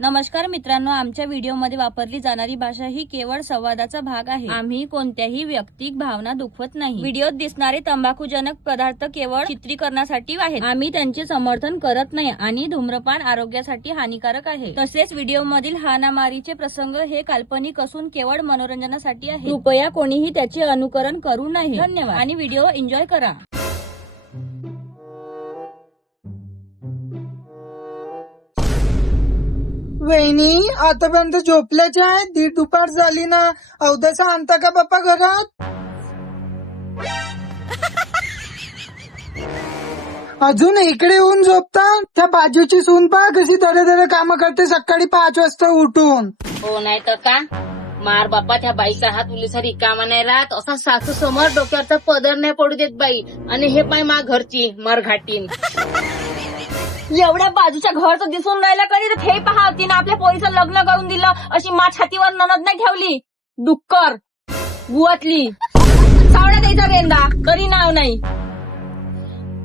नमस्कार मित्रांनो, आमच्या व्हिडिओमध्ये वापरली जाणारी भाषा ही केवळ संवादाचा भाग आहे. आम्ही कोणत्याही वैयक्तिक भावना दुखवत नाही. व्हिडिओत दिसणारे तंबाखूजनक पदार्थ केवळ चित्रीकरणासाठी आहेत. आम्ही त्यांचे समर्थन करत नाही आणि धूम्रपान आरोग्यासाठी हानिकारक आहे. तसेच व्हिडिओमधील हाणामारीचे प्रसंग हे काल्पनिक असून केवळ मनोरंजनासाठी आहे. कृपया कोणीही त्याचे अनुकरण करू नये. धन्यवाद आणि व्हिडिओ एन्जॉय करा. वहिनी आतापर्यंत झोपल्याच्या आहे. दीड दुपार झाली ना. अवदसा आणता का बाप्पा घरात? अजून इकडे येऊन झोपता? त्या बाजूची सून पहा कशी धडे काम करते सकाळी 5 वाजता उठून. हो नाही तर का मार बाप्पा, त्या बाईचा हात उलीसा रिकामा नाही राहत. असा सासू समोर डोक्याचा पदर नाही पडू देत बाई. आणि हे पाय मा घरची मरघाटीन. एवढ्या बाजूच्या घरचं दिसून राहिलं कधी तर हे पहा, तिने आपल्या पोरीचं लग्न करून दिलं. अशी मा छातीवर ननद नाही ठेवली. डुक्कर बुवातली सावड्या द्यायचा रेंदा तरी नाव नाही.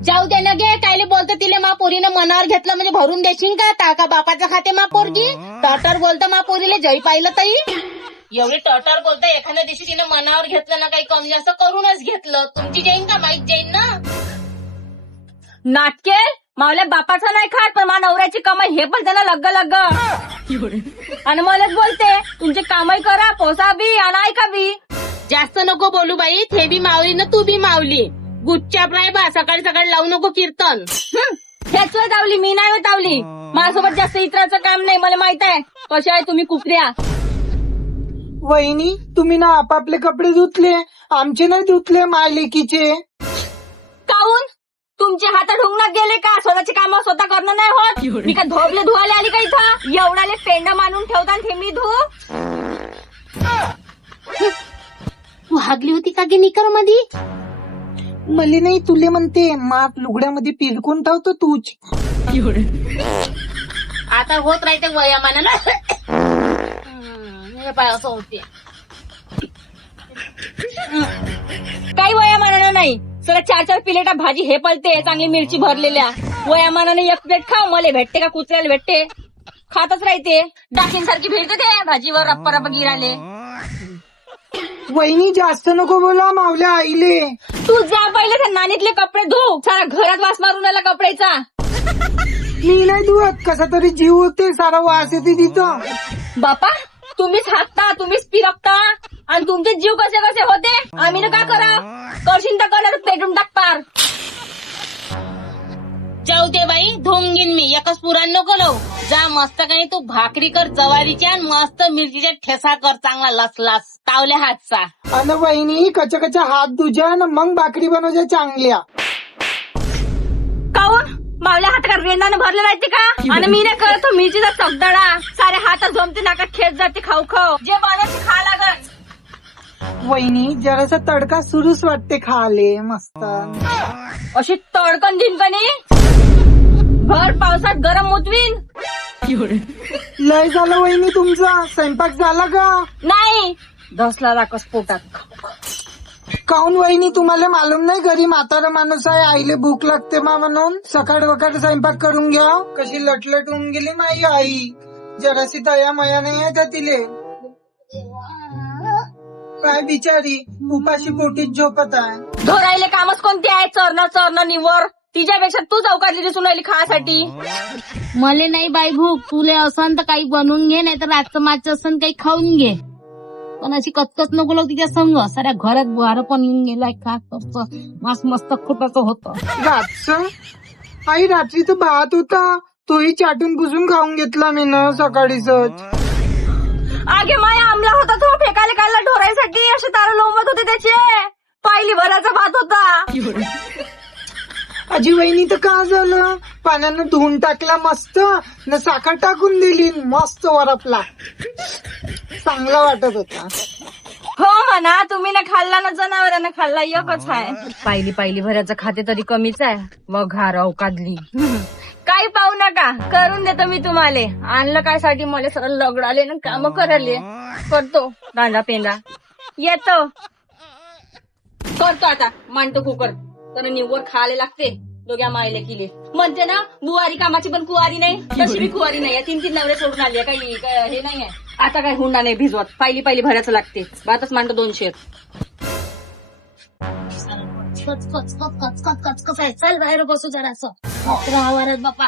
जाऊ दे ना गे, कायले बोलतं तिले मा पोरीनं मनावर घेतलं म्हणजे भरून देशील का? टाका बापाचं खाते मा पोरगी. टटर बोलतं मा पोरीले जई पाहिलं ताई. एवढे टटर बोलतं, एखाद्या दिवशी तिने मनावर घेतलं ना, काही कमी जास्त करूनच घेतलं. तुमची जाईन का माहीत जाईन ना. नाटके मावल्या बापाचा नाही खात, पण मा नवऱ्याची कमाई हे पण त्यांना लग्ग आणि मलाच बोलते तुमची कामाई करा, पोसा बी आणि ऐका बी. जास्त नको बोलू बाई. थे बी मावली ना तू बी मावली. गुच्च्या प्राय बा, सकाळी सकाळी लावू नको कीर्तन. हेच तावली, मी नाही तावली. माझ्यासोबत जास्त इतराचं काम नाही. मला माहित आहे कशा आहे तुम्ही कुकऱ्या. वहिनी तुम्ही ना आपापले कपडे धुतले, आमचे नाही धुतले मालिकीचे. काऊन तुमचे हात ढुंगणात गेले का? स्वतःची कामं स्वतः करणं नाही होत? मी का धोबले धुवाले आली का इथं? एवढाले पेंड मानून ठेवता ते मी धु. तू हागली होती का गे निकर मधी? मले नाही तुले म्हणते. माप लुगड्यामध्ये पिरकून ठेवतो तूच. आता होत राहते वयामानानं. हे पाय असं होते. काही वयामानानं नाही. सगळं 4-4 प्लेटा भाजी हे पलते, चांगली मिरची भरलेल्या. वयामानाने एक प्लेट खाऊ, मला भेटते का कुत्र्याला भेटते? खातच राहते. डाकींसारखी भेटते ते भाजीवर रप्पा रप्पा गिराले. वहिनी जास्त नको बोला मावल्या आईले. तू जा पहिले त्या नानीतले कपडे धु. सारा घरात वास मारून आला कपड्याचा. मी नाही धुवत, कसा तरी जीव होते, सारा वास येते तिथं. बापा तुम्हीच हाकता, तुम्हीच पिरकता आणि तुमचे जीव कसे कसे होते. आम्ही ना का करा? करशील तर कलर पेटून टाक पार. जाऊ दे बाई, धोंगीन मी. एकच पुराण नको लावू. जा मस्त काही तू भाकरी कर जवारीच्या आणि मस्त मिरचीच्या ठेसा कर, चांगला लसलास तावल्या हातचा. आणि वहिनी कच्या हात धुजा ना मग भाकरी बनवजा चांगल्या. काऊन मावल्या हात का रेंदाने भरले राहते का? आणि मी नाही करत मिरचीचा चगदडा. सारे हातात झोमते, नाकात खेच जाते. खाऊ खाऊ जे बनायचे खा लागत. वहिनी जरासा तडका सुरूच वाटते खाले मस्त. अशी तडकन दिन कनी भर पावसात गरम मुतवीन. लय झालं वहिनी तुमचा. स्वयंपाक झाला का? नाही धसला राकस पोटात. काऊन वहिनी तुम्हाला मालूम नाही घरी म्हातारा माणूस आहे, आईले भूक लागते मा म्हणून सकाळ वकाळ स्वयंपाक करून घ्या. कशी लटलट होऊन गेली माई आई. जराशी दया मया नाही आहे का तिले? काय बिचारी उपाशी पोटीत झोपत आहे. धोरायले कामच कोणते आहे? चरणं निवर. तिच्यापेक्षा तू चौकातली दिसून राहिली खासाठी. मले नाही बाई भूक. तुले असन तर काही बनवून घे, नाही तर रातचं मागचं असन काही खाऊन घे. पण अशी कचकच नको लावू तिच्या संग. साऱ्या घरात बुहार पण येऊन गेलाय. का करत मास मस्त खोटाचं होतं. रातचं आई रात्री तर भात होता, तोही चाटून पुसून खाऊन घेतला मी ना सकाळीच. आगे माया आमला होता तो फेकायला काढला ढोरायसाठी. असे तारा लोंबत होते त्याचे. पाहिली भराचा भात होता. आजी वहिनी तर का झालं? पाण्यानं धुवून टाकला मस्त न साखर टाकून दिली, मस्त वरपला. चांगला वाटत होता. हो म्हणा, तुम्ही ना खाल्ला ना जनावरांना खाल्ला, एकच आहे. पाहिली भराचं खाते तरी कमीच आहे. मग घार अवकादली. काही पाहू नका, करून देतो मी तुम्हाला. आणलं काय साठी? मला सरळ लगडाले ना काम करायले. करतो दांडा पेंदा येतो. करतो आता मांडतो कुकर तर निव्वळ खायला लागते दोघ्या मायले किले. म्हणते ना बुवारी कामाची पण कुवारी नाही, तशी बी कुवारी नाही. 3 नवरे सोडून आली काही हे नाहीये. आता काय हुंडा नाही भिजवत, पहिली भरायचं लागते. भातच मांडतो 200. कच आहे. चल बाहेर बसू जरासं आवारात बापा.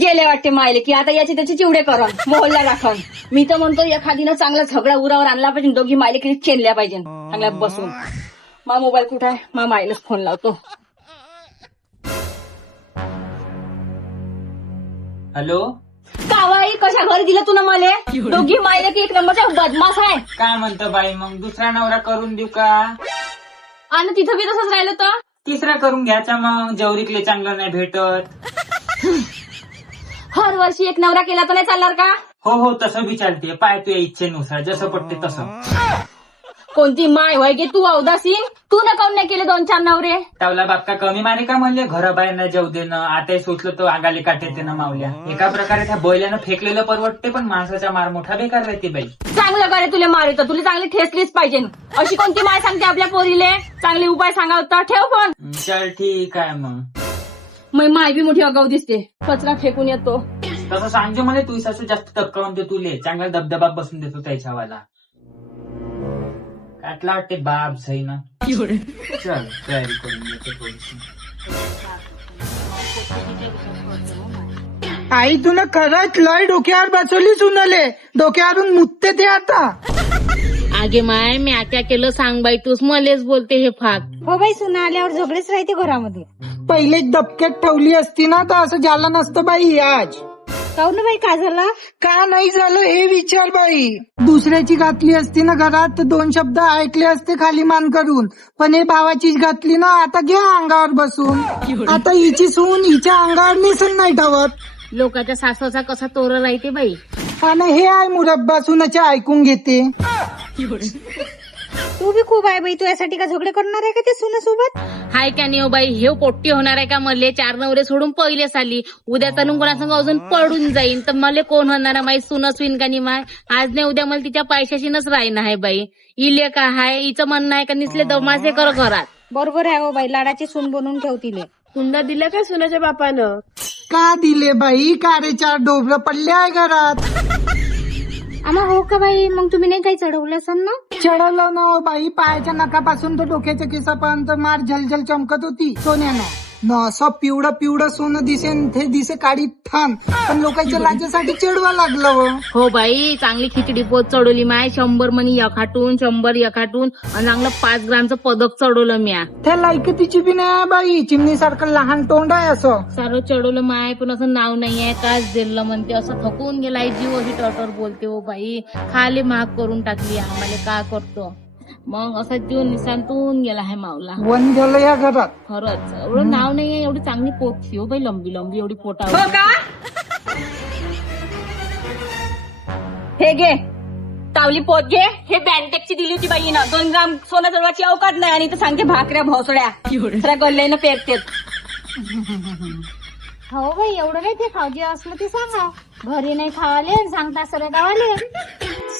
गेले वाटते मायले की आता याचे त्याचे चिवडे करण मोहल्ला राखण. मी तर म्हणतो एखादीनं चांगला झगडा उरावर आणला पाहिजे, दोघी मायले किती चेनल्या पाहिजे चांगल्या बसून. मा मोबाईल कुठे आहे? मा मायलेच फोन लावतो. हॅलो, कावाई कशा घरी दिलं तुला मले? दोघी मायले की एक नंबरचा बदमाश आहे. काय म्हणतो बाई? मग दुसरा नवरा करून देऊ का? आणि तिथं बी तसंच राहिलं तर तिसरा करून घ्यायचा. मग जवरीकले चांगलं नाही भेटत. हर वर्षी एक नवरा केला तर नाही चालणार का? हो तसं बी चालते. पाय तुझ्या इच्छेनुसार जसं पटते तसं. कोणती माय होय गे तू अवदासीन? तू न काऊन नाही केले 2-4 नवरे? टावला बाप का कमी मारे का म्हणले? घराबाहेर नाही जाऊ देणं. आता सोचलं तो आगाले काटे ना मावल्या. एका प्रकारे त्या बैलानं फेकलेलं परवडते, पण माणसाचा मार मोठा बेकार राहते बाई. चांगलं करे तुला मारित, तुला चांगली ठेसलीच पाहिजे. अशी कोणती माय सांगते आपल्या पोरीले? चांगले उपाय सांगा होता. ठेव फोन. चल ठीक आहे. मग माय बी मोठी अगाऊ दिसते, कचरा फेकून येतो. तसं सांगते मला. तुझी सासू जास्त दबकावून दे तुले, चांगला दबदबा बसून देतो त्याच्यावाला. काटला वाटते बाप सही ना. चल तयारी करून घेतो थोडीशी. आई तुला खरंच लय डोक्यावर बसवली सुनले. डोक्यावरून मुत्ते ते आता. आगे माय मी क्या केलं सांग बाई, तूच मलेच बोलते हे फाक. हो बाई, सुना आल्यावर झगडेच राहते घरामध्ये. पहिले दबक्यात ठेवली असती ना तर असं झालं नसतं बाई आज. काऊन बाई, काय झालं? का नाही झालं हे विचार बाई. दुसऱ्याची घातली असती ना घरात तर 2 शब्द ऐकले असते खाली मान करून. पण हे भावाचीच घातली ना, आता घ्या अंगावर बसून. आता हिची सून हिच्या अंगावर निसून नाही ठेवत. लोकांच्या सासवाचा कसा तोर राहते बाई. आणि हे आहे मुरब्बा सुनाच्या ऐकून घेते. तू बी खूप आहे बाई, तू यासाठी का झगडे करणार आहे का ते सुनासोबत? हाय का नाही हो बाई, हे पोट्टी होणार आहे का? मले 4 नवरे सोडून पहिले साली. उद्या तनुन कोणासंग अजून पडून जाईन तर मले कोण होणार आहे? माई सुनच होईन का नाही माय? आज नाही उद्या मला तिच्या पैशाशीनच राहीन आहे बाई. इले का हाय? हिचं म्हणणं आहे का निसले दमासे कर घरात. बरोबर आहे हो बाई, लाडाची सून बनवून ठेव तिले. हुंडा दिला काय सुनाच्या बापानं? का दिले बाई? का रे 4 डोबरं पडले आहे घरात. आम्हा हो का बाई, मग तुम्ही नाही काही चढवलं असाल ना? चढवलं ना हो बाई. पायाच्या नखापासून तर डोक्याच्या केसापर्यंत मार झलझल चमकत होती सोन्यानं. असं पिवळं सोनं दिसेन ते दिसे काळी ठाण. पण लोकांच्या लाजेसाठी चिडवा लागलं हो. हो बाई, चांगली खिचडी पोत चढवली माय. 100 मनी एखाटून 100 एखाटून आणि चांगलं 5 ग्रामचं पदक चढवलं म्या. त्या लायकतीची बी नाही आहे बाई. चिमणीसारखं लहान तोंड आहे असं. सारं चढवलं माय, पण असं नाव नाहीये. काच दिलं म्हणते. असं थकून गेलाय जीव. अशी टटर बोलते हो बाई. खाली महाग करून टाकली आम्हाला. काय करतो मग? असा जीव निशांतून गेला आहे मावला. वन गेलं या घरात. खरंच एवढं नाव नाहीये. एवढी चांगली पोट हो बाई, लंबी एवढी पोटावर. हो का? हे घे तावली पोत घे. हे बँटेकची दिली होती बाईनं. 2 ग्राम सोनं चढवायची अवकात नाही. आणि तर सांगते भाकऱ्या भोसड्या सगळ्या गल्ल्यानं पेरतेत. हो बाई, एवढं नाही ते खाऊ. जे असलं ते सांगा. घरी नाही खावाले सांगता सगळ्या गावाले.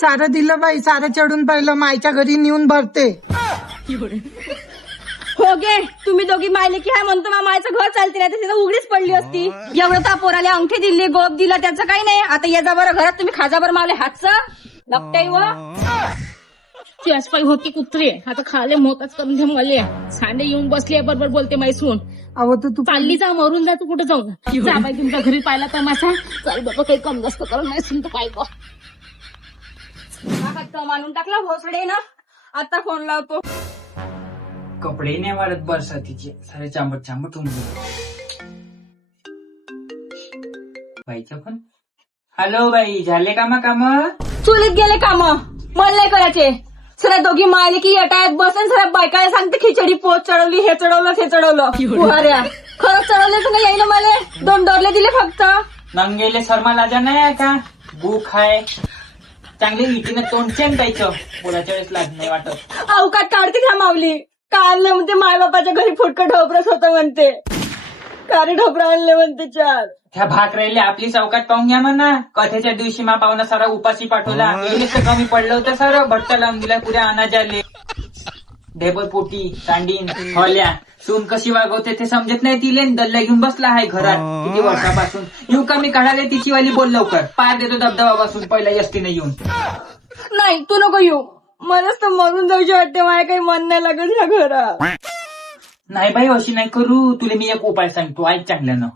सारं दिलं बाई. सारं चढून पाहिलं. मायच्या घरी नेऊन भरते. हो गे, तुम्ही दोघी मायले की हाय म्हणतो मामाचं घर चालते नाही तर तिथं उघडीच पडली असती. एवढं तर पोराले अंगठी दिली, गोप दिला, त्याचं काही नाही. आता या जा बरं घरात. तुम्ही खाजा बरं मावले हातचं लागताय व. त्याच पायी होती कुत्रे. आता खाले मोताच करून दे मले. सांडे येऊन बसले बरोबर बोलते मैसून. अहो तर तू चालली जा, मरून जा तू. कुठं जाऊ जा बाई, तुमच्या घरी पाहिला तमाशा. चल बाबा, काही कम जास्त करून नाही सुनत काय गो. मानून टाकला भोसडे ना. आता फोन लावतो. कपडे नाही वाढत बरसातीचे. सारे चांबट होऊन गेले. बाईच्या पण. हॅलो बाई, झाले काम? चुलीत गेले काम, मला नाही करायचे. सगळ्या दोघी मायले की येटायत बसेन. सगळ्या बायकाला सांगते खिचडी पोत चढवली, हे चढवलं ते चढवलं. बुहाऱ्या खरंच चढवले तर नाही येईन मला. 2 डोरले दिले फक्त. नंगेले शर्मा लाजा नाही आहे का? बुक आहे चांगली इटीनं तोंडचेन द्यायचं. बोलाच्या वेळेस लाज नाही वाटत. अवकात काढते त्या माऊली. का आणलं म्हणते मायबापाच्या घरी फुटकं ढोबरच होतं म्हणते. कारे ढोबरं आणले म्हणते 4. त्या भाकरेले आपली चौकात पाहून घ्या म्हणा. कथेच्या दिवशी मा पाहुणा सारा उपाशी पाठवला. तर कमी पडलं होतं सारं. भट्टा लावून दिला पुऱ्या अनाजाले. ढेबर पोटी, सांडीन, हॉल्या सून कशी वागवते ते समजत नाही तिले, दल्ला घेऊन बसला आहे घरात किती वर्षापासून. येऊ का मी काढायला तिची वाली बोल लवकर, पार देतो दबदबा बसून पहिला एसटीने येऊन. नाही तू नको येऊ, मलाच तर मरून जाऊशी वाटते, मला काही मन नाही लागत ह्या घरात. नाही बाई अशी नाही करू, तुला मी एक उपाय सांगतो, ऐक चांगल्यानं.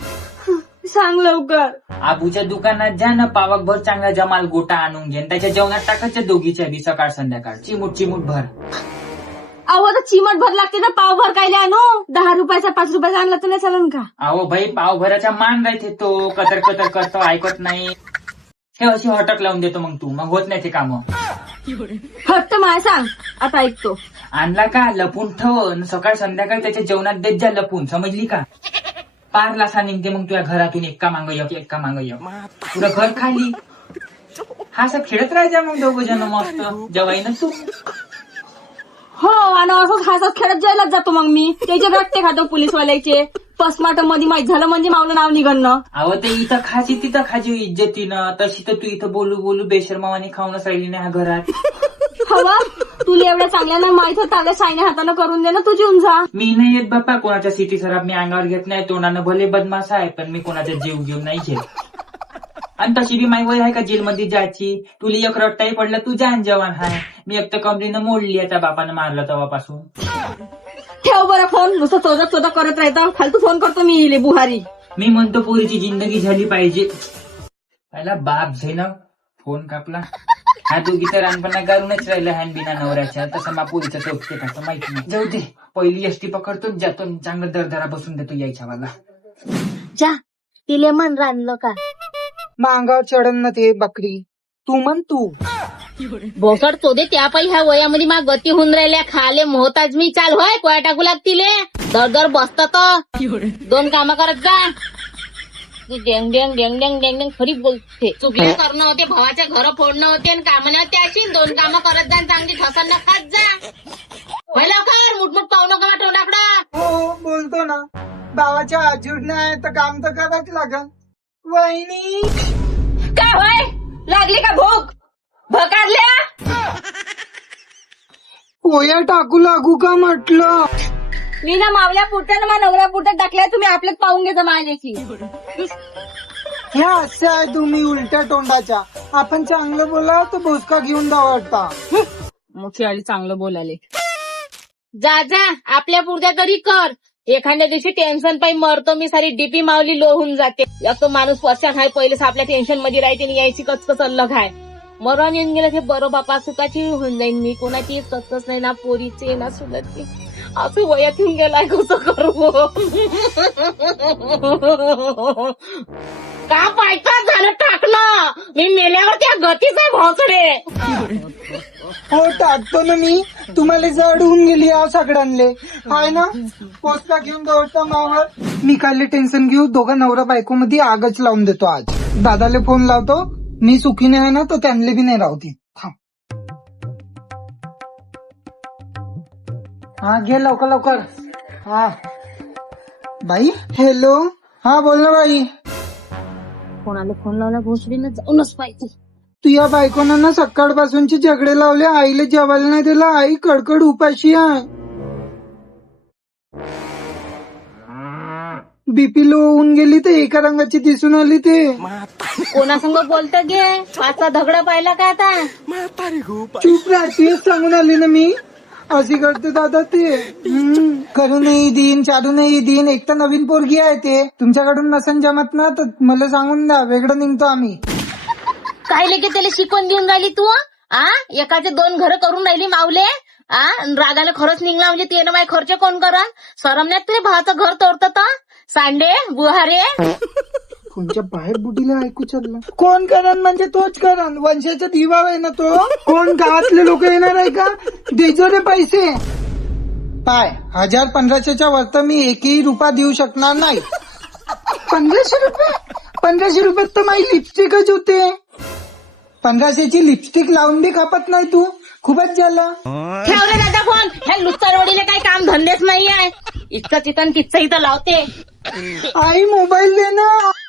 सांग लवकर. आबूच्या दुकानात जा ना, पावकभर चांगला जमाल गोटा आणून घे, त्याच्या जेवणात टाकायच्या दोघीच्या बी सकाळ संध्याकाळ चिमूट चिमूट भर. अहो तर चिमट भर लागते ना, पाव भर काय आणू, 10 रुपयाचा 5 रुपयाचा आणला तर नाही चालेल का? अहो भाई पावभराच्या मान राहते तो, कतर कतर करतो, ऐकत नाही. हे अशी हटक लावून देतो मग तू, मग होत नाही ते काम. फक्त मला सांग, आता ऐकतो. आणला का लपून ठेव, न सकाळ संध्याकाळ त्याच्या जेवणात देत जा लपून, समजली का? पार लासा निघते मग तुझ्या घरातून, एक्का मांग एक्का मांग तुला घर खाली. हा सब खेळत राहायचा मग दोघ जण मस्त जेवाईन तू. हो आणि असंच खायचं खेळत जायलाच जातो मग मी, त्याचे रट्टे खातो पोलीसवाल्याचे. पसमाट मध्ये माहित झालं म्हणजे मावलं नाव निघणं. अहो ते इथं खाजी तिथं खाजी इज्जतीनं, तशी तर तू इथं बोलू बोलू बेशर्मावानी खाऊनच राहिली नाही ह्या घरात. हवा तुला एवढ्या चांगल्यानं माहित होतं, आल्या साईने हातानं करून दे ना, तू जेवून जा. मी नाही येत बाप्पा कोणाच्या सिटी सराफ मी अंगावर घेत नाही, तोंडानं भले बदमाश आहे पण मी कोणाचा जीव घेऊन नाही घेत. आणि तशी बी माई वय आहे का जेलमध्ये जायची, तुला एक रट्टाही पडलं तू जान जवान हाय. मी एक तर कंपनीनं मोडली, त्या बापानं मारलं तेव्हापासून. ठेव बरं फोन, नुसतं चोदा करत राहता, फालतू फोन करतो मी इले बुहारी. मी म्हणतो पोरीची जिंदगी झाली पाहिजे. पहिला बाप झेन फोन कापला. हा तू गीत रानपणा करूनच राहिलं हॅन बिना नवऱ्याच्या, तसं मा पोरीचं टोचते कसं माहिती नाही. जाऊ दे, पहिली एसटी पकडतो जातो, चांगलं दरदरा बसून देतो यायच्या मला. जा तिले मन रानलं का? मांगावर चढन ना ते बकरी, तू म्हण तू. भोसड चोदे त्यापायी ह्या वयामध्ये मा गती होऊन राहिल्या, खाले मोहताज मी. चाल होय कोया टाकू लागतीले, दर दर बसतात 2 कामं करत जा. डेंग डेंग डेंग डेंग डेंग डेंग खरी बोलते. चुकल्या करणं होते, भावाच्या घर फोडणं होते आणि कामं नाही होते. अशी 2 कामं करत जा आणि चांगली ठसन खात जा. होय लवकर, मुठमुठ पाहू नका तोंडाकडा. हो बोलतो ना, भावाच्या आजूड नाही तर काम तर करावंच लागल. वहिनी काय होय, लागली का भूक? भकारल्या पोया टाकू लागू का म्हटलं? मी ना मावल्या पुट्या ना मा नवऱ्या पुट्यात टाकल्या, तुम्ही आपल्यात पाहून घेता माझ्याची. हे असं आहे तुम्ही उलट्या तोंडाच्या. आपण चांगलं बोला तर भोसका घेऊन वाटता. मोठी आली चांगलं बोलाले. जा जा आपल्या पुरत्या तरी कर. एखाद्या दिवशी टेन्शन पायी मरतो मी, सारी डीपी मावली लो होऊन जाते. एक तो माणूस पश्चात हाय, पहिलेच आपल्या टेन्शन मध्ये राहते आणि यायची कचकच अलग हाय. मरण येऊन गेलं हे बरं बापा, सुखाची होऊन जाईन मी. कोणाची कचकच नाही, ना पोरीचे ना सुनाची. असं वयात येऊन गेलाय, कसं करू? का पायचा झालं टाकलं, मी मेल्यावर त्या गतीचा भोसडे. हो टाकतो ना मी, तुम्हाला जड होऊन गेली या सगळ्यांले हाय ना. पोचका घेऊन दौडता मावर. मी काय टेन्शन घेऊ, दोघं नवरा बायको मध्ये आगच लावून देतो. आज दादाले फोन लावतो, मी सुखी नाही आहे ना तर त्यांना बी नाही राहते. हा घे लवकर लवकर. हा बाई, हॅलो. हा बोल ना बाई. कोणाला फोन लावला भोसडीनं जाऊनच पाहिजे. तुझ्या बायकोनं ना सकाळपासूनचे झगडे लावले, आईला जेवायला नाही दिला. आई कडकड उपाशी आहे. बीपी लो होऊन गेली तर एका रंगाची दिसून आली. ते कोणासंग बोलत गे, पाचचा धगडा पाहिला का आता? चूप राहते, सांगून आली ना मी. अशी करते दादा ते. करू नाही देईन, चालू नाही देईन. एक तर नवीन पोरगी आहे, ते तुमच्याकडून नसन जमत ना तर मला सांगून द्या, वेगळं निघतो आम्ही. काय लेके त्याला शिकवून देऊन राहिली तू? एकाचे 2 घर करून राहिली मावले. रागाला खरंच निघला म्हणजे ते माय खर्च कोण करन? सरमण्यात तुझ्या भावाचं घर तोडत सांडे बुहारे. कोणच्या बाहेर बुटीला ऐकू चाललं. कोण करण म्हणजे तोच करण, वंशाचा दिवा आहे ना तो. कोण गावातले लोक येणार आहे का? देजो रे पैसे. पाय 1000-1500च्या वर तर मी एकही रुपया देऊ शकणार नाही. 1500 रुपये? 1500 रुपयात तर माझी लिपस्टिकच होते. 1500ची लिपस्टिक लावून बी कापत नाही तू, खूपच झालं. ठेव रे दादा फोन. ह्या लुच्चारोडीले काही काम धंदेच नाही आहे. इतकं चिकन किच्च इथं लावते. आई मोबाईल दे ना.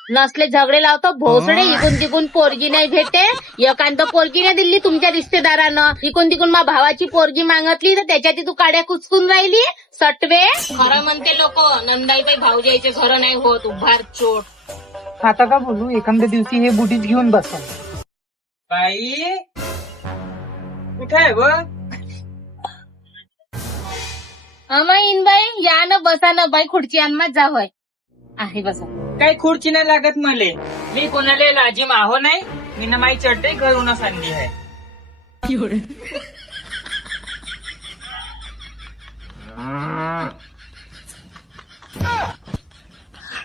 नसले झगडे लावतो भोसडे. इकून तिकून पोरगी नाही भेटे, एकांत पोरगी नाही दिली तुमच्या रिश्तेदारानं. इकून तिकून मा भावाची पोरगी मागतली तर त्याच्यात तू काड्या कुचकून राहिली सटवे. खरं म्हणते लोक नंदाईबाई भाऊजाईचे घर नाही होत उभार चोट. आता का बोलू, एखाद्या दिवशी हे बुटीच घेऊन बसा. बाई कुठे आहे व? अमा इनबाई या न बसा न बाई, खुर्ची आणमाच जा होय. आहे बसा. काही खुर्ची नाही लागत मले. मी कोणाला लाजीम आहो नाही. मी ना माई चड्डे घरूनच आणली आहे.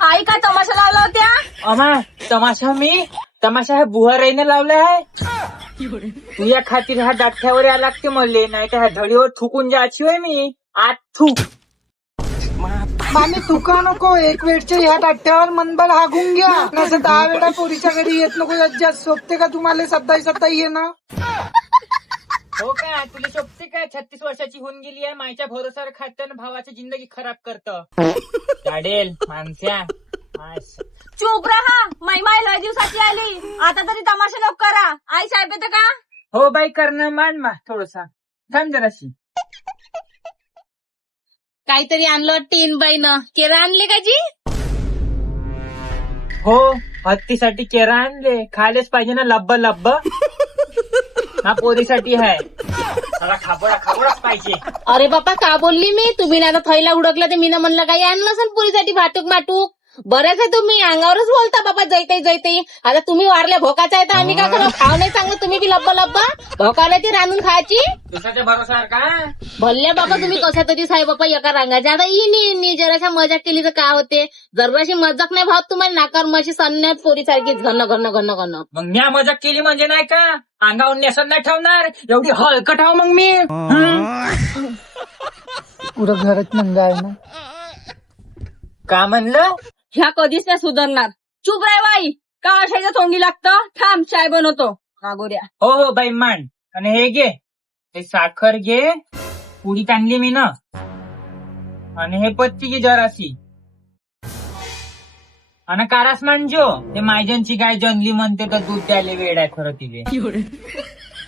आई का तमाशा लावला होत्या? अमा तमाशा हे बुहाराईने लावला आहे. तुझ्या खातीर हा दाठ्यावर या लागते मले, नाही तर ह्या धडीवर थुकून जायची होय मी. आत थूक. मामी तुका नको, एक वेळच्या ह्या टाट्यावर मनबल हागून घ्या. असं 10 वेळा पोरीच्या घरी येत नको. याच्यात सोपते का तुम्हाला सत्ताई ये ना? हो का, तुला शोभते काय? 36 वर्षाची होऊन गेली आहे, मायच्या भरोसावर खात्यानं भावाची जिंदगी खराब करतं. चाडेल माणस्या. चुप रहा, माई लय दिवसाची आली, आता तरी तमाशा नको करा. आई साहेब येतं का? हो बाई, करणं मान मा थोडसा. थांब जराशी. काहीतरी आणलं वाटते इनबाईनं. केरा आणले का जी? हो, हत्तीसाठी केरा आणले. खायलाच पाहिजे ना लब्ब लब्ब. हा पोरीसाठी आहे. मला खाबोडाच पाहिजे. अरे बापा का बोलली मी? तुम्ही ना आता थैला उडकला तर मी ना म्हणलं काही आणलं असेल पुरीसाठी भाटूक माटूक. बऱ्याच आहे तुम्ही अंगावरच बोलता बाबा. जैताई आता तुम्ही वारल्या भोकाचा आहे तर आम्ही काय करू? खाव नाही चांगलं तुम्ही बी लब्बा भोकावल्या ती रांधून खायची. दुसऱ्याच्या भरोसावर का? भल्ल्या बाबा तुम्ही कशा तरी साहेब बापा एका रांगाच्या. आता इनी जराशा मजाक केली तर काय होते? जराशी मजाक नाही भावत तुम्हाला? नाकार मशी सन्यात पोरी सारखीच घन. मग म्या मजाक केली म्हणजे नाही का? अंगावर नेसन नाही ठेवणार एवढी हलकट आहो मग मी. पुरं घरच नंगा आहे ना. का म्हणलं? ह्या कधीच नाही सुधारणार. चुप राय बाई, का अशाच्या तोंडी लागतं? थांब चाय बनवतो. मागोऱ्या. हो बाई मान. आणि हे घे, हे साखर घे. पुडी आणली मी ना. आणि हे पत्ती घे जराशी. आणि कारास मांडजो. ते मायजनची गाय जनली म्हणते तर दूध द्यायला वेळ आहे खरं तिथे.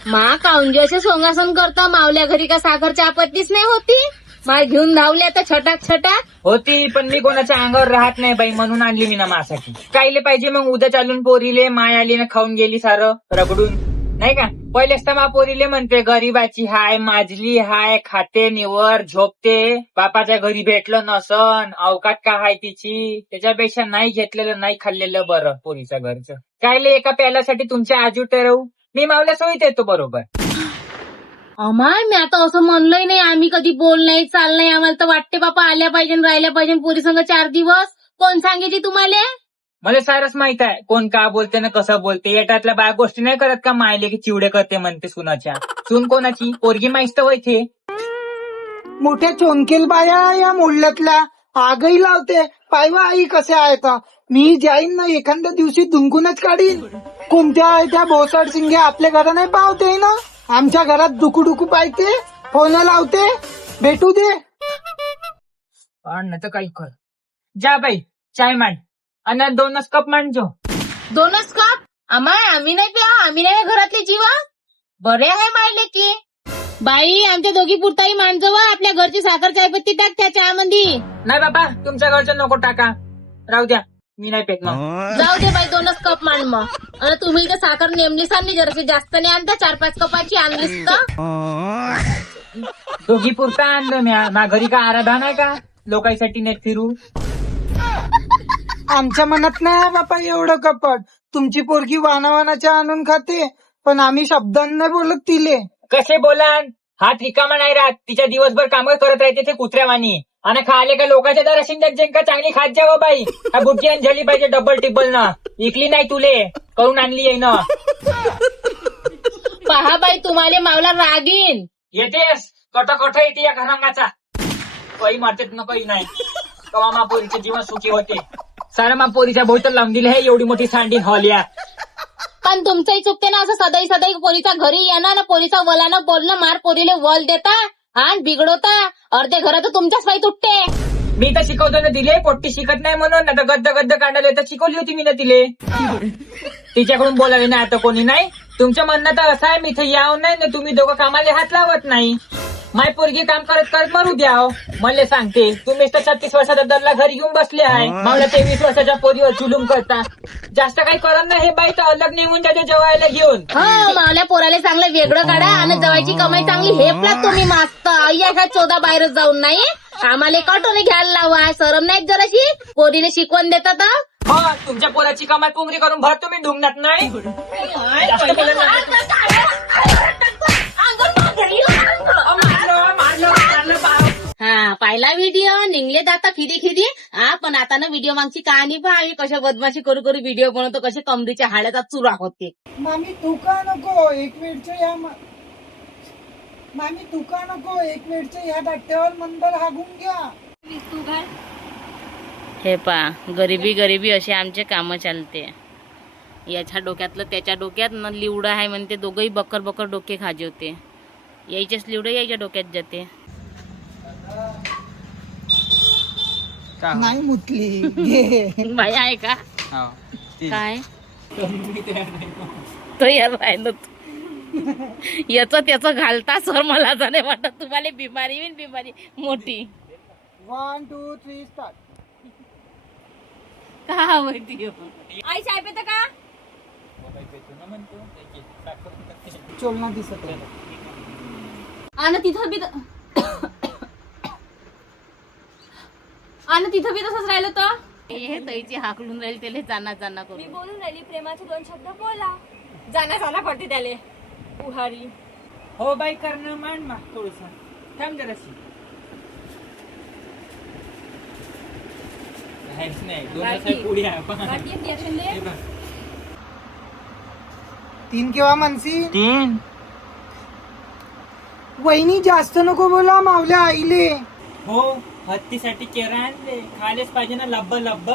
मा काऊंजी असे सोंगासन करता? मावल्या घरी का साखरची आपत्तीच नाही होती? माय घेऊन धावले आता छटाक. होती, पण मी कोणाच्या अंगावर राहत नाही बाई, म्हणून आणली मी ना मासाठी. कायले पाहिजे मग उद्या चालून पोरीले. माय आली ना खाऊन गेली सारं रगडून, नाही का? पहिलेच तर मा पोरीले म्हणते गरीबाची हाय, माजली हाय, खाते निवर झोपते. बापाच्या घरी भेटलं नसन, अवकात का हाय तिची? त्याच्यापेक्षा नाही घेतलेलं नाही खाल्लेलं बरं पोरीच्या घरचं. कायले एका प्याल्यासाठी तुमच्या आजू ठरवू? मी मावल्या सोयीत येतो बरोबर. अमाय मी आता असं म्हणलंय नाही. आम्ही कधी बोल नाही चाल नाही. आम्हाला तर वाटते बापा आल्या पाहिजे राहिल्या पाहिजे पोरी संग 4 दिवस. कोण सांगितली तुम्हाला? मला सारच माहित आहे कोण का बोलते ना कसं बोलते. येटातल्या बाया गोष्टी नाही करत का? मायले की चिवडे करते म्हणते सुनाच्या. सून कोणाची? पोरगी माहित व्हायची. मोठ्या चोनकेल बाया या मोडल्यातल्या आगही लावते. पायवा आई कसे आहेत. मी जाईन ना एखाद्या दिवशी दुंकूनच काढीन. कोणत्या आहे त्या भोसाड सिंगे आपल्या घरा नाही पावते ना. आमच्या घरात दुकू पाहते, फोन लावते, भेटू दे. नाही तर काही कर. जा बाई चाय मांड. आणि 2 कप मांडजो. 2 कप? अमाय आम्ही नाही प्या. आम्ही नाही घरातले जीवा. बरे आहे मायले की बाई. आमच्या दोघी पुरताही मांडजो वा. आपल्या घरची साखर चायपत्ती टाक त्या चहामध्ये. नाही बाबा, तुमच्या घरचं नको टाका, राहू द्या. मी नाही पेत मग. जाऊ दे बाई 2 कप मांड मग. आणि तुम्ही इथे साखर नेमलीस आणि जराशी जास्त नाही आणता. 4-5 कपाची आणलीस तर. दोघी पुरता आणलं म्या. ना घरी का आराधा नाही का लोकांसाठी नेट फिरू? आमच्या मनात नाही बापा एवढं कपट. तुमची पोरगी वानावानाच्या आणून खाते, पण आम्ही शब्दांना बोलत तिले. कसे बोलान? हात रिकामा नाही राहत. तिच्या दिवसभर कामं करत राहते ते कुत्र्यावानी. आणि खाले का लोकांच्या दराशीन जेंका चांगली खात जावं बाई. हा बुटकी झाली पाहिजे डबल टिबल ना. इकली नाही तुले, करून आणली आहे ना. पहा बाई तुम्हाला मावला रागीन. येतेस कट येते या घरांगाचा. काही मारतेत ना काही नाही. कवा मा पोरीचे जीवन सुखी होते. सारा मा पोरीच्या भोवतर लावून दिली आहे एवढी मोठी सांडी हॉलिया. पण तुमचंही चुकते ना. असं सदाई पोरीच्या घरी येणार ना पोरीचा वलानं बोलणं मार पोरीले वल देता. हा बिघडवता. अर्धे घर तर तुमच्याच पायी तुटते. मी तर शिकवतो ना तिले, पोट्टी शिकत नाही म्हणून, ना तर गद्द गद्द काढायला तर शिकवली होती मी ना तिले. तिच्याकडून बोलावे ना आता कोणी नाही. तुमचं म्हणणं तर असं आहे मी इथे यावं नाही ना, तुम्ही दोघं कामाला हात लावत नाही. माय पोरगी काम करत करत मरू द्याव. मला सांगते तुम्हीच तर 36 वर्षाचा दल्ला घरी येऊन बसले आहे. मला 23 वर्षाच्या पोरीवर जुलूम करता. जास्त काही करत नाही हे बाई तर अलग निघून जाते जेवायला घेऊन. हो मावल्या पोराला चांगलं वेगळं काढा आणि जवायची कमाई चांगली हेपला तुम्ही मस्त. या 14 बाहेरच जाऊन नाही आम्हाला कटोरे घ्यायला लावा. सरम नाही जराशी पोरीने शिकवण देतात. हो तुमच्या पोराची कमाई कुंगरी करून भर तुम्ही ढुंगणात नाही. जास्त बोलत नका. हा पाहिला व्हिडिओ निघले आता खिदी हा. पण आता ना व्हिडिओ मागची कहाणी पहा. आम्ही कशा बदमाशी करू करू व्हिडिओ बनवतो, कसे कमरीच्या हाड्याचा चुरा होते. मामी तुका नको 1 मिनिटच्या या मामी तुका नको 1 मिनिटच्या या टाट्यावर नंतर हागून घ्या. हे पा गरिबी गरिबी असे आमचे काम चालते. याच्या डोक्यातलं त्याच्या डोक्यात न लिवडं आहे म्हणते. दोघंही बकर बकर डोके खाजवते. यायचेच लिवडं यायच्या डोक्यात जाते. नाही मुतली बाई आहे का काय तो यार राहिलं याच त्याच घालता सर मला जाणे वाटत तुम्हाला बिमारी मोठी 1 2 3 स्टार्ट. का माहिती आई चाय पेत का? चोलना दिसत आहे. आणि तिथं बी तसंच राहिलं तर हे तैची हाकलून राहील त्याला जाना मी करून. बोलून राहिली प्रेमाचे 2 शब्द बोला. जाना करते त्याले उहारी. हो बाई करणं मान मा थोडस थांब जराशी. नाही 2 पुढे बाकी एक reaction दे. 3 केव्हा म्हणसी? 3 वहिनी जास्त नको बोला मावल्या आईले. हो हत्तीसाठी केरा आणले खायलाच पाहिजे ना. लब्ब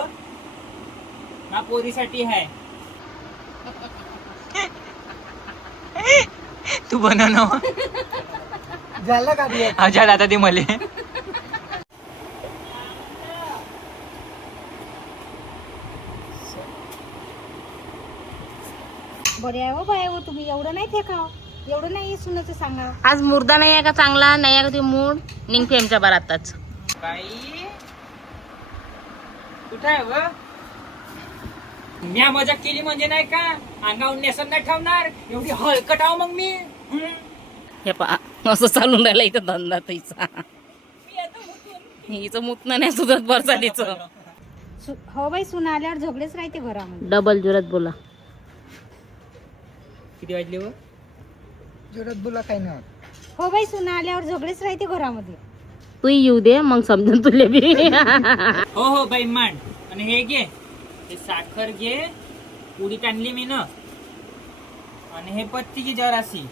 ना पोरीसाठी आहे. तू बनव ना. झालं का ते? अच्छा आता ते मले बरे आहे हो बाय हो तुम्ही. एवढं नाही फेकाव, एवढं नाही सुनाचं सांगा. आज मुर्दा नाही आहे का चांगला नाही आहे का ते मूड निघ फेमच्या बारातच. बाई कुठं आहे व? म्या मजा केली म्हणजे नाही का अंगावर नेसन नाही ठेवणार. एवढी हलकट आहो मग मी. हे पा असं चालून राहिलं इथं धंदा तिचा. हिचं मुतणं नाही सुधत बरसालीचं. हो बाई सुना आल्यावर झगडेच राहते घरामध्ये. डबल जोरात बोला. किती वाजले व? जोरात बोला काही नाही होत. हो बाई सुना आल्यावर झगडेच राहते घरामध्ये. तू येऊ दे मग समजून तुले बी. हो हो बाई मान. आणि हे घे हे साखर घे. पुडी आणली मी ना. आणि हे पत्ती घे जराशी.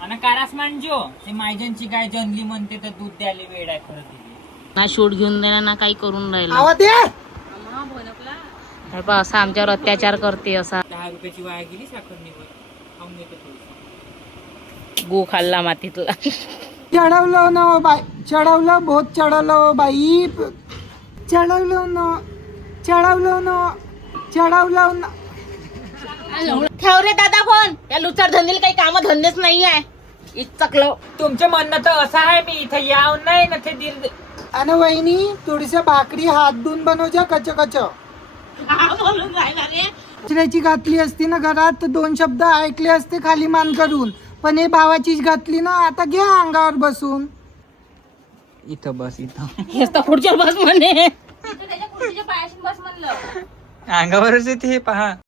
आणि कारास मांडजो. हे मायजनची गाय जनली म्हणते तर दूध द्यायला वेळ आहे खरं तिथे. ना शूट घेऊन देणार ना काही करून राहिला. आवाज ये. हे पा असा आमच्यावर अत्याचार करते. असा 10 रुपयाची वाया गेली साखर निघून. खाऊन घेतो थोडंसं. गो खाल्ला मातीतला. चढवलं ना बाई. चढवलं बहुत चढवलं बाई. चढवलं ना. ठेव रे दादा फोन. या लुचार धंदेला काही काम धंदेच नाही आहे. इचकलो. तुमचं म्हणणं तर असं आहे मी इथे याव नाही ना ते दीर. आणि वहिनी थोडीशी भाकरी हात धुवून बनवजा कच बोलून राहिला रे. दुसऱ्याची घातली असती ना घरात तर 2 शब्द ऐकले असते खाली मान करून. पण हे भावाचीच घातली ना. आता घ्या अंगावर बसून. इथं बस इथं. हेच तर पुढच्या बस म्हणे. त्याच्या पुढच्या पायाशी बस म्हणलं. अंगावरच येते हे पहा.